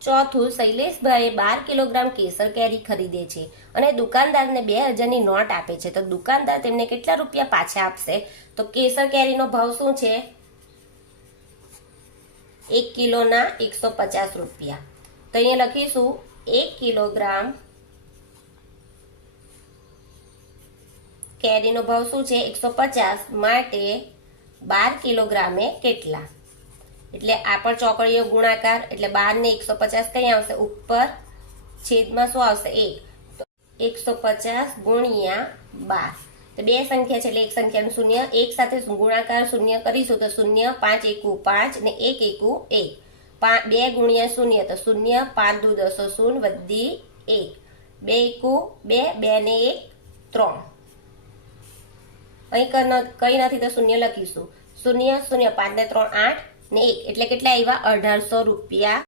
ચોથું, શૈલેષભાઈ 12 કિલોગ્રામ કેસર કેરી ખરીદે છે અને દુકાનદારને 2000ની નોટ આપે છે, તો દુકાનદાર તેમને કેટલા રૂપિયા પાછા આપશે? તો કેસર કેરીનો ભાવ શું છે? 1 કિલોના 150 રૂપિયા. તો અહીંયા લખીશું 1 કિલોગ્રામ કેરીનો ભાવ શું છે? 150, માટે 12 કિલોગ્રામે કેટલા? એટલે આ પણ ચોકડીઓ ગુણાકાર, એટલે 12 ને 150 કઈ આવશે? ઉપર, છેદમાં શું આવશે? 1. તો 150 ગુણ્યા 12. તો બે સંખ્યા છે એટલે એક સંખ્યાનું શૂન્ય, એક સાથે ગુણાકાર શૂન્ય કરીશું તો શૂન્ય, 5 એકુ 5 ને 1 એકુ 1. 2 ગુણ્યા શૂન્ય તો શૂન્ય, 5 દુ 10 શૂન્ય, વધી 1. 2 એકુ 2, 2 ને 1 3. અહીં કઈ નથી તો શૂન્ય લખીશું. શૂન્ય શૂન્ય, 5 ને 3 8 ને 1 એટલે કેટલા આવ્યા? 1800 રૂપિયા